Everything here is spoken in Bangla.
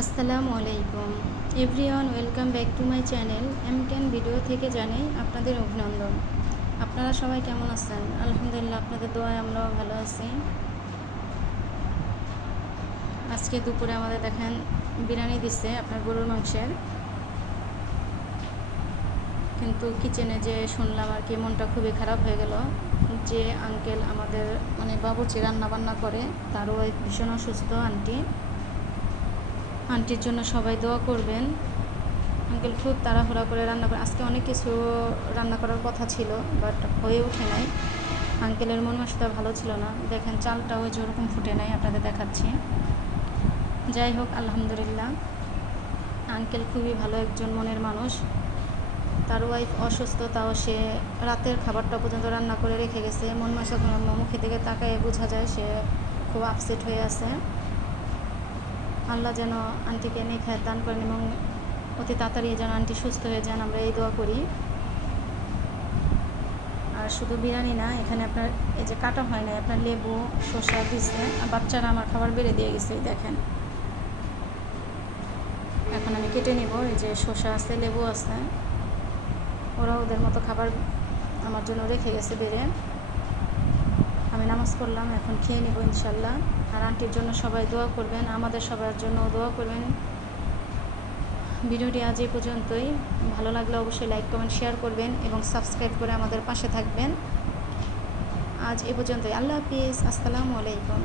আসসালামু আলাইকুম। Everyone, welcome back to my channel M can video থেকে জানাই আপনাদের অভিনন্দন। আপনারা সবাই কেমন আছেন? আলহামদুলিল্লাহ, আপনাদের দোয়ায় আমরাও ভালো আছি। আজকে দুপুরে আমাদের দেখেন বিরিয়ানি দিচ্ছে আপনার গরুর মাংসের। কিন্তু কিচেনে যে শুনলাম আর কি, মনটা খুবই খারাপ হয়ে গেল যে আঙ্কেল আমাদের মানে বাবুচি রান্না বান্না করে, তারও ভীষণ অসুস্থ আন্টি। আন্টির জন্য সবাই দোয়া করবেন। আঙ্কেল খুব তাড়াহুড়া করে রান্না করে আজকে অনেক কিছু রান্না করার কথা ছিল, বাট হয়ে ওঠে নাই। আঙ্কেলের মন মাসটা ভালো ছিল না। দেখেন চালটাও যেরকম ফুটে নাই, আপনাদের দেখাচ্ছি। যাই হোক, আলহামদুলিল্লাহ। আঙ্কেল খুবই ভালো একজন মনের মানুষ। তার ওয়াইফ অসুস্থ, তাও সে রাতের খাবারটা পর্যন্ত রান্না করে রেখে গেছে। মন মাসা মুখের দিকে তাকায় বোঝা যায়, সে খুব আপসেট হয়ে আছে। আল্লাহ যেন আন্টিকে নেখায় দান করেন এবং অতি তাড়াতাড়ি যেন আন্টি সুস্থ হয়ে যান, আমরা এই দোয়া করি। আর শুধু বিরিয়ানি না, এখানে আপনার এই যে কাটা হয় না আপনার লেবু, শসা দিচ্ছে বাচ্চারা আমার খাবার বেড়ে দিয়ে গেছে দেখেন। এখন আমি কেটে নিব, এই যে শসা আছে, লেবু আছে। ওরা ওদের মতো খাবার আমার জন্য রেখে গেছে বেড়ে। আমি নামাজ পড়লাম, এখন খেয়ে নেব ইনশাল্লাহ। আর আন্টির জন্য সবাই দোয়া করবেন, আমাদের সবার জন্য দোয়া করবেন। ভিডিওটি আজ এ পর্যন্তই। ভালো লাগলে অবশ্যই লাইক, কমেন্ট, শেয়ার করবেন এবং সাবস্ক্রাইব করে আমাদের পাশে থাকবেন। আজ এ পর্যন্তই। আল্লাহ হাফিজ। আসসালামু আলাইকুম।